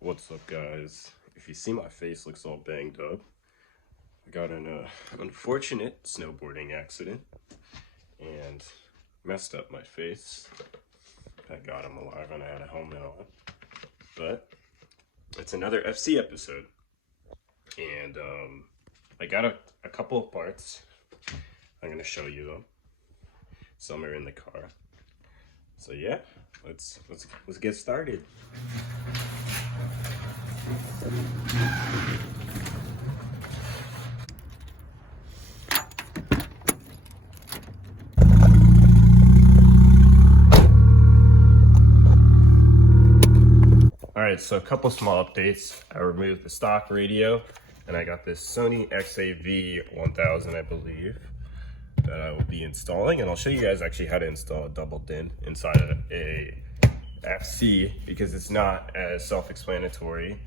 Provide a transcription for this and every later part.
What's up, guys? If you see my face looks all banged up, I got an unfortunate snowboarding accident and messed up my face. Thank God I'm alive and I had a helmet on. But it's another FC episode. And I got a couple of parts. I'm going to show you them. Some are in the car. So yeah, let's get started. Alright, so a couple small updates. I removed the stock radio and I got this Sony XAV1000, I believe, that I will be installing, and I'll show you guys actually how to install a double DIN inside of a FC because it's not as self-explanatory.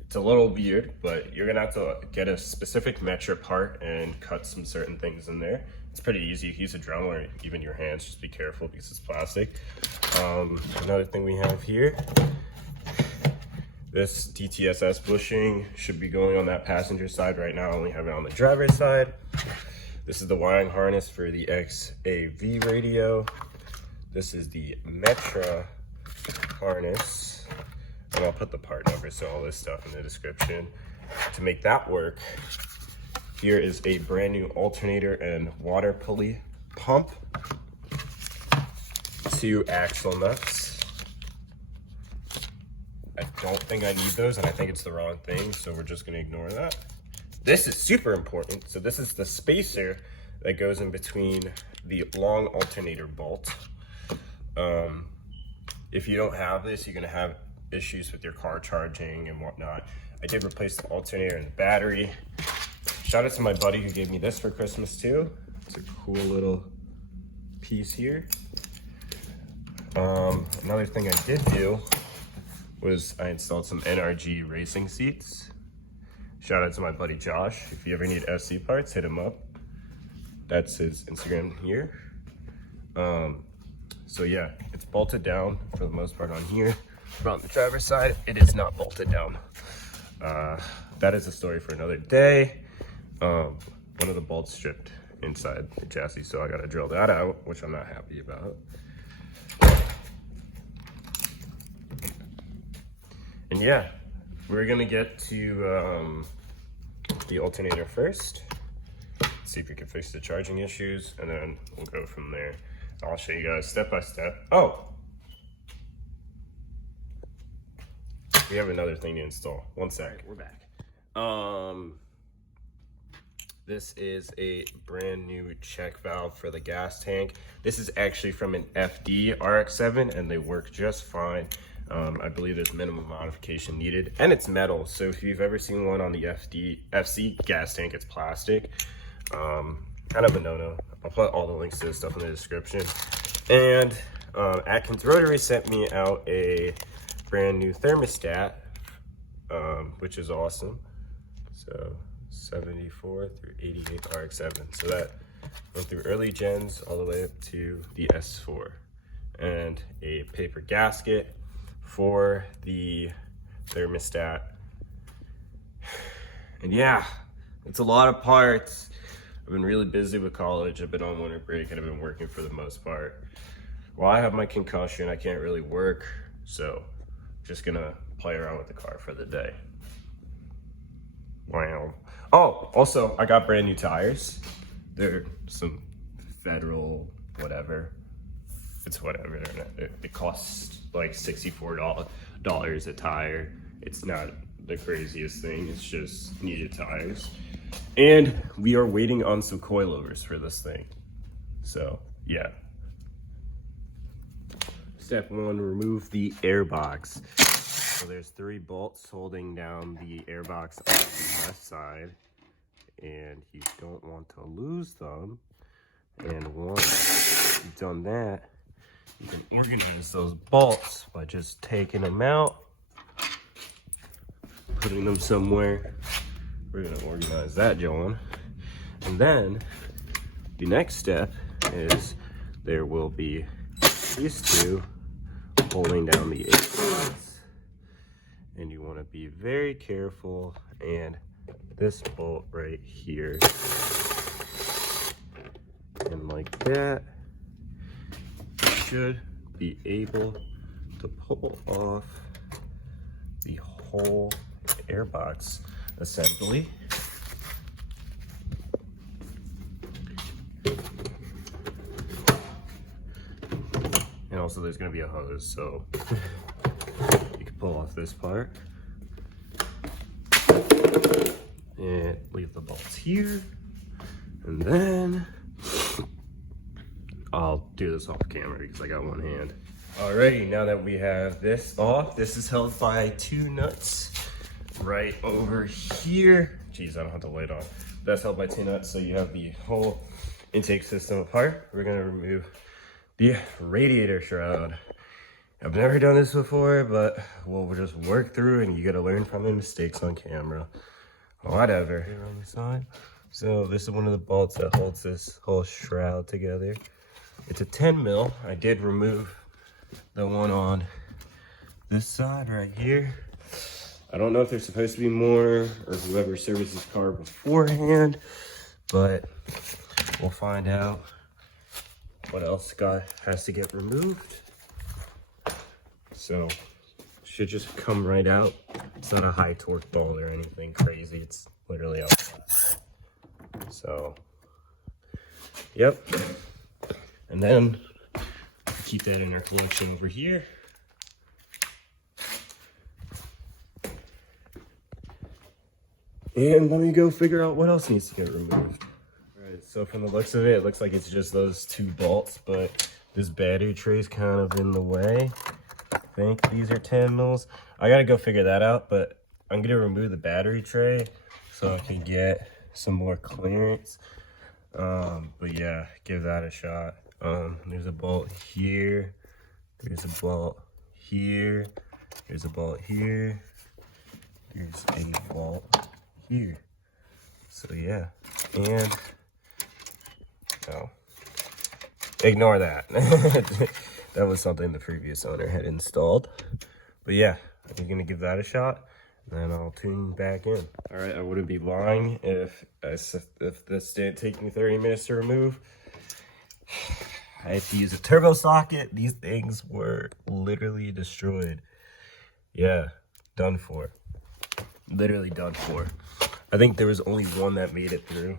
It's a little weird, but you're gonna have to get a specific metric part and cut some certain things in there. It's pretty easy. You can use a drum or even your hands. Just be careful because it's plastic. Another thing we have here, this DTSS bushing should be going on that passenger side. Right now I only have it on the driver's side. This is the wiring harness for the XAV radio. This is the Metra harness, and I'll put the part number, so all this stuff in the description. To make that work, here is a brand new alternator and water pulley pump, 2 axle nuts. I don't think I need those, and I think it's the wrong thing, so we're just gonna ignore that. This is super important. So this is the spacer that goes in between the long alternator bolt. If you don't have this, you're gonna have issues with your car charging and whatnot. I did replace the alternator and the battery. Shout out to my buddy who gave me this for Christmas too. It's a cool little piece here. Another thing I did do was I installed some NRG racing seats. Shout out to my buddy Josh. If you ever need FC parts, hit him up. That's his Instagram here. So yeah, it's bolted down for the most part on here. But on the driver's side, it is not bolted down. That is a story for another day. One of the bolts stripped inside the chassis, so I gotta drill that out, which I'm not happy about. And yeah, we're gonna get to the alternator first, see if we can fix the charging issues, and then we'll go from there. I'll show you guys step by step. Oh, we have another thing to install. One sec. Right, we're back. This is a brand new check valve for the gas tank. This is actually from an FD RX7, and they work just fine. I believe there's minimum modification needed, and it's metal. So if you've ever seen one on the FC gas tank, it's plastic. Kind of a no-no. I'll put all the links to this stuff in the description. And Atkins Rotary sent me out a brand new thermostat, which is awesome. So 74 through 88 RX7. So that went through early gens all the way up to the S4. And a paper gasket for the thermostat. And yeah, it's a lot of parts. I've been really busy with college. I've been on winter break and I've been working for the most part. While I have my concussion, I can't really work, so I'm just gonna play around with the car for the day. Wow. Oh, also, I got brand new tires. They're some federal whatever. It's whatever. It costs like $64 a tire. It's not the craziest thing. It's just needed tires. And we are waiting on some coilovers for this thing. So yeah. Step 1, remove the airbox. So there's 3 bolts holding down the airbox on the left side, and you don't want to lose them. And once you've done that, you can organize those bolts by just taking them out, putting them somewhere. We're gonna organize that, John. And then the next step is there will be these 2 holding down the airbox. want to be very careful, and this bolt right here, and like that, should be able to pull off the whole airbox assembly. And also there's going to be a hose, so you can pull off this part and leave the bolts here, and then I'll do this off camera because I got one hand. Alrighty, now that we have this off, this is held by 2 nuts right over here. Jeez, I don't have the light on. That's held by 2 nuts, so you have the whole intake system apart. We're gonna remove the radiator shroud. I've never done this before, but we'll just work through, and you gotta learn from the mistakes on camera. Whatever. Here on the side. So this is one of the bolts that holds this whole shroud together. It's a 10 mil. I did remove the one on this side right here. I don't know if there's supposed to be more, or whoever serviced this car beforehand, but we'll find out what else has to get removed. So should just come right out. It's not a high torque ball or anything crazy. It's literally out flat. So, yep. And then keep that in our collection over here. And let me go figure out what else needs to get removed. Alright, so from the looks of it, it looks like it's just those 2 bolts, but this battery tray is kind of in the way. I think these are 10 mils. I gotta go figure that out, but I'm gonna remove the battery tray so I can get some more clearance. But yeah, give that a shot. There's a bolt here, there's a bolt here, there's a bolt here, there's a bolt here. So yeah, and no, ignore that. That was something the previous owner had installed. But yeah, I'm gonna give that a shot, and then I'll tune back in. All right, I wouldn't be lying if this didn't take me 30 minutes to remove. I had to use a turbo socket. These things were literally destroyed. Yeah, done for. Literally done for. I think there was only one that made it through.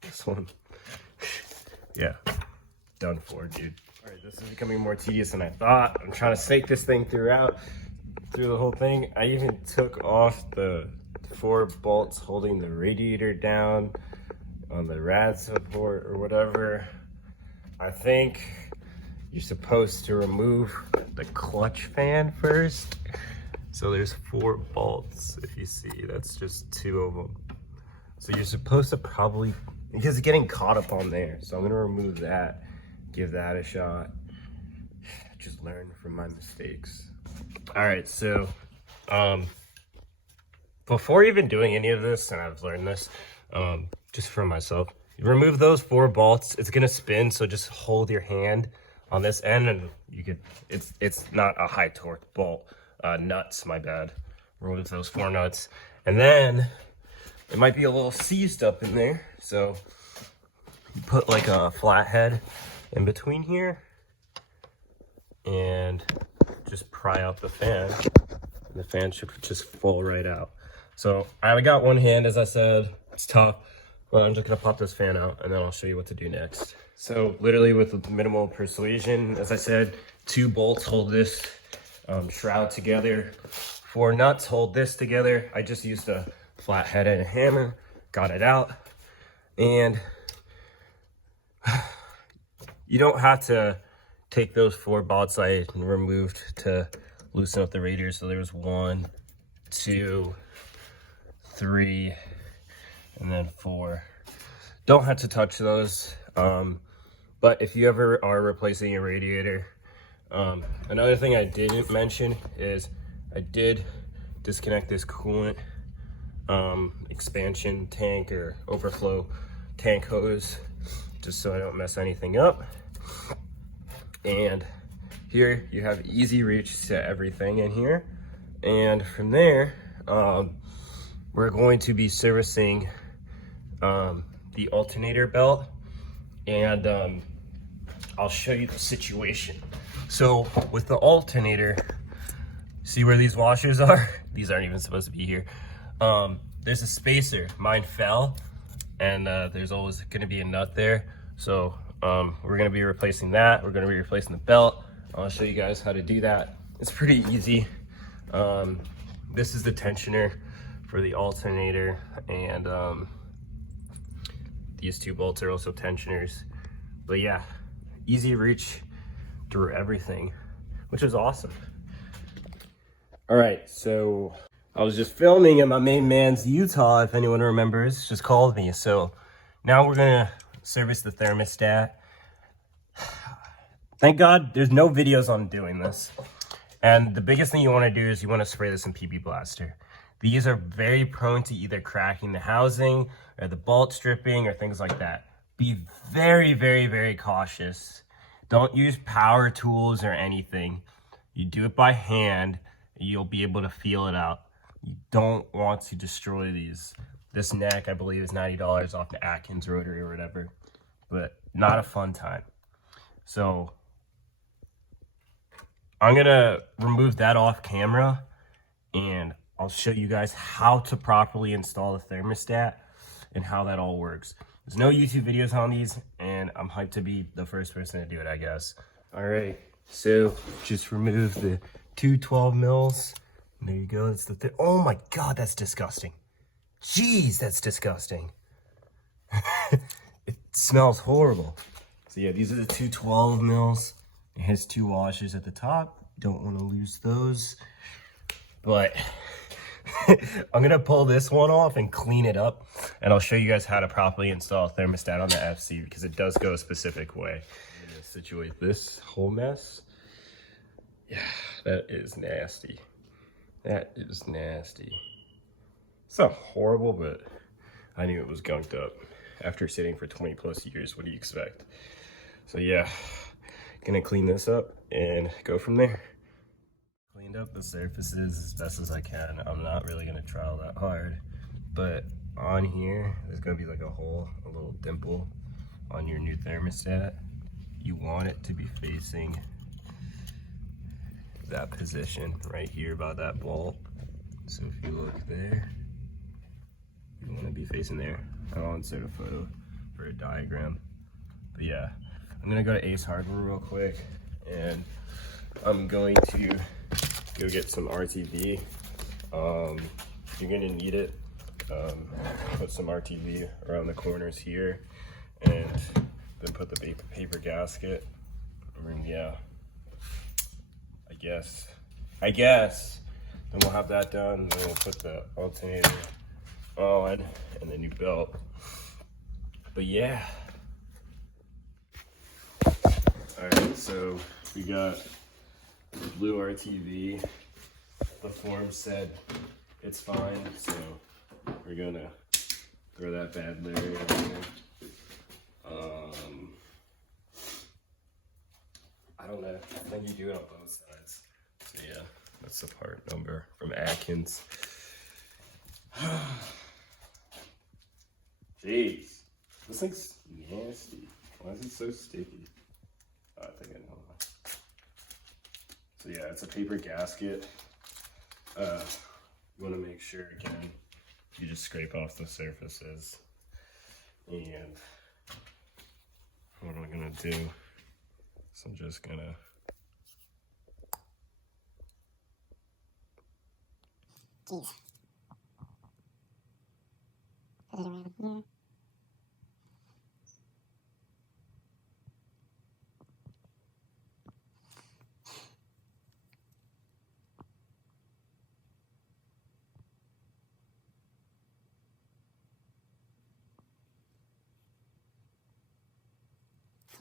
This one. Yeah, done for, dude. All right, this is becoming more tedious than I thought. I'm trying to stake this thing through the whole thing. I even took off the 4 bolts holding the radiator down on the rad support or whatever. I think you're supposed to remove the clutch fan first. So there's 4 bolts, if you see, that's just 2 of them. So you're supposed to probably, because it's getting caught up on there. So I'm gonna remove that, give that a shot. Just learn from my mistakes. All right, so before even doing any of this, and I've learned this just from myself, remove those 4 bolts. It's gonna spin, so just hold your hand on this end, and you could. It's not a high torque bolt. Nuts, my bad. Remove those 4 nuts, and then it might be a little seized up in there. So you put like a flathead in between here, and just pry out the fan. And the fan should just fall right out. So I got one hand, as I said. It's tough. Well, I'm just gonna pop this fan out, and then I'll show you what to do next. So literally with minimal persuasion, as I said, 2 bolts hold this shroud together. 4 nuts hold this together. I just used a flathead and a hammer, got it out. And you don't have to take those 4 bolts I removed to loosen up the radiator. So there's 1, 2, 3, and then 4. Don't have to touch those. But if you ever are replacing a radiator, another thing I didn't mention is I did disconnect this coolant expansion tank or overflow tank hose, just so I don't mess anything up. And here you have easy reach to everything in here. And from there, we're going to be servicing the alternator belt, and I'll show you the situation. So with the alternator, see where these washers are? These aren't even supposed to be here. There's a spacer. Mine fell, and there's always going to be a nut there. So we're going to be replacing that. We're going to be replacing the belt. I'll show you guys how to do that. It's pretty easy. This is the tensioner for the alternator, and these two bolts are also tensioners. But yeah, easy reach through everything, which is awesome. All right, so I was just filming, and my main man's Utah, if anyone remembers, just called me. So now we're gonna service the thermostat. Thank God there's no videos on doing this. And the biggest thing you wanna do is you wanna spray this in PB Blaster. These are very prone to either cracking the housing or the bolt stripping or things like that. Be very, very, very cautious. Don't use power tools or anything. You do it by hand, you'll be able to feel it out. You don't want to destroy these. This neck, I believe, is $90 off the Atkins rotary or whatever, but not a fun time. So I'm gonna remove that off camera, and I'll show you guys how to properly install the thermostat and how that all works. There's no YouTube videos on these, and I'm hyped to be the first person to do it, I guess. All right, so just remove the two 12 mils. There you go, that's the oh my God, that's disgusting. Jeez, that's disgusting. It smells horrible. So yeah, these are the two 12 mils. It has two washers at the top. Don't want to lose those. But I'm gonna pull this one off and clean it up, and I'll show you guys how to properly install a thermostat on the FC, because it does go a specific way. I'm gonna situate this whole mess. Yeah, that is nasty. That is nasty. It's not horrible, but I knew it was gunked up. After sitting for 20 plus years, what do you expect? So yeah, gonna clean this up and go from there. Cleaned up the surfaces as best as I can. I'm not really gonna try all that hard, but on here, there's gonna be like a hole, a little dimple on your new thermostat. You want it to be facing that position right here by that bolt. So if you look there, you want to be facing there. I'll insert a photo for a diagram. But yeah, I'm gonna go to Ace Hardware real quick, and I'm going to go get some RTV. You're gonna need it. Put some RTV around the corners here, and then put the paper gasket. And yeah, I guess. Then we'll have that done. Then we'll put the alternator on and the new belt. But yeah. All right, so we got the blue RTV. The form said it's fine, so we're gonna throw that bad Larry out there. I don't know. I think you do it on both sides. So yeah, that's the part number from Atkins. Jeez, this thing's nasty. Why is it so sticky? Oh, I think I know why. So yeah, it's a paper gasket. You want to make sure, again, you just scrape off the surfaces. And what I'm gonna do is I'm just gonna Jeez. Put it around here.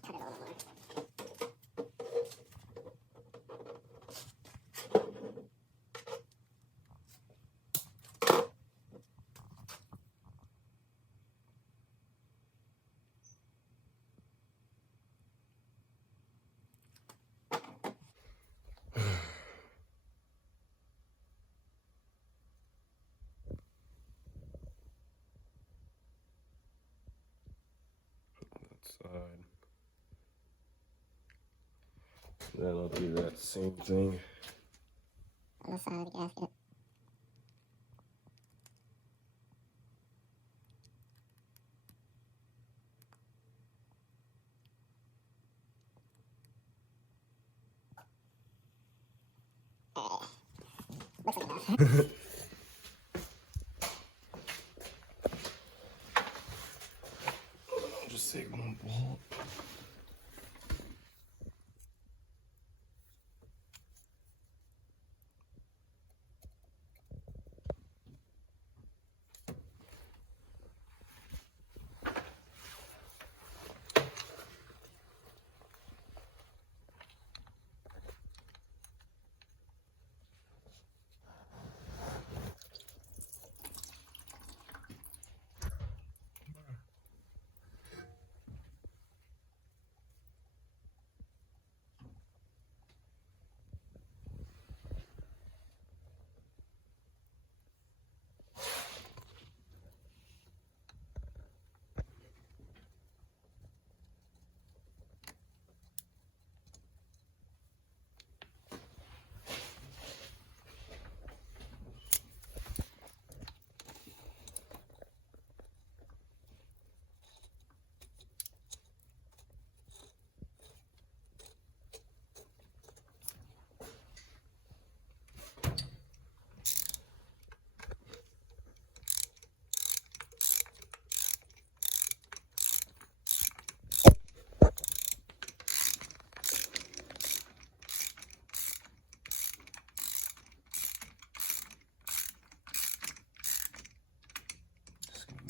Cut it a little more. side. Then I'll do that same thing on the side of the gasket. Looks like enough. I'll just take one bolt.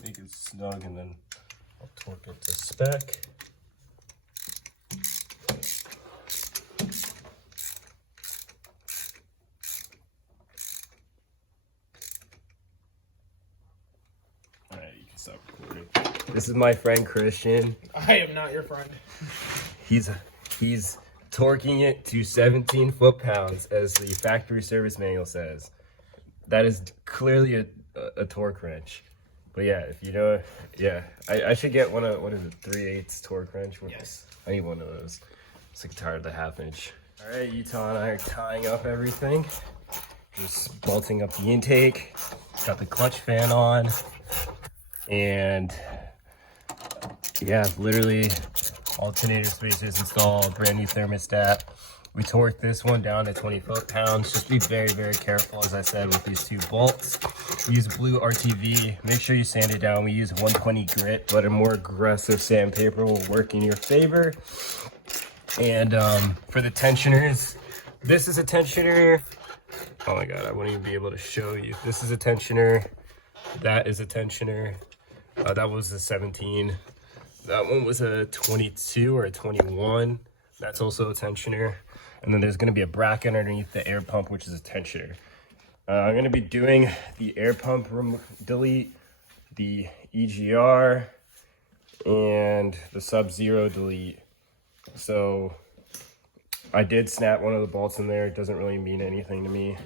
Make it snug and then I'll torque it to spec. Alright, you can stop recording. This is my friend Christian. I am not your friend. He's torquing it to 17 foot-pounds as the factory service manual says. That is clearly a torque wrench. But yeah, if you know, yeah, I should get one of, what is it, 3/8 torque wrench? Yes. I need one of those. I'm sick and tired of the 1/2 inch. All right, Utah and I are tying up everything. Just bolting up the intake. Got the clutch fan on. And yeah, literally alternator spaces installed, brand new thermostat. We torqued this one down to 20 foot-pounds. Just be very, very careful, as I said, with these 2 bolts. We use blue RTV. Make sure you sand it down. We use 120 grit, but a more aggressive sandpaper will work in your favor. And for the tensioners, this is a tensioner. Oh my God, I wouldn't even be able to show you. This is a tensioner. That is a tensioner. That was a 17. That one was a 22 or a 21. That's also a tensioner. And then there's going to be a bracket underneath the air pump, which is a tensioner. I'm going to be doing the air pump delete, the EGR, and the sub-zero delete. So I did snap one of the bolts in there. It doesn't really mean anything to me.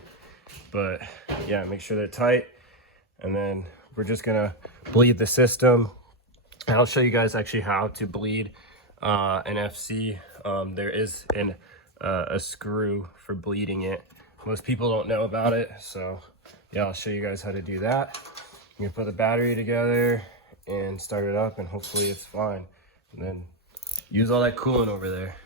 But yeah, make sure they're tight. And then we're just going to bleed the system. And I'll show you guys actually how to bleed an FC. There is a screw for bleeding it. Most people don't know about it, so yeah, I'll show you guys how to do that. You can put the battery together and start it up, and hopefully it's fine. And then use all that coolant over there.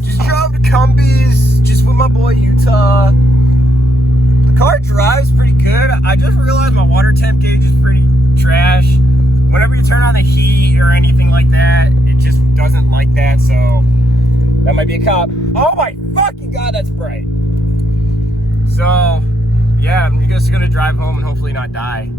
Just drove to Cumbies, just with my boy Utah. The car drives pretty good. I just realized my water temp gauge is pretty trash. Whenever you turn on the heat or anything like that, it just doesn't like that, so that might be a cop. Oh my fucking God, that's bright. So, yeah, I'm just gonna drive home and hopefully not die.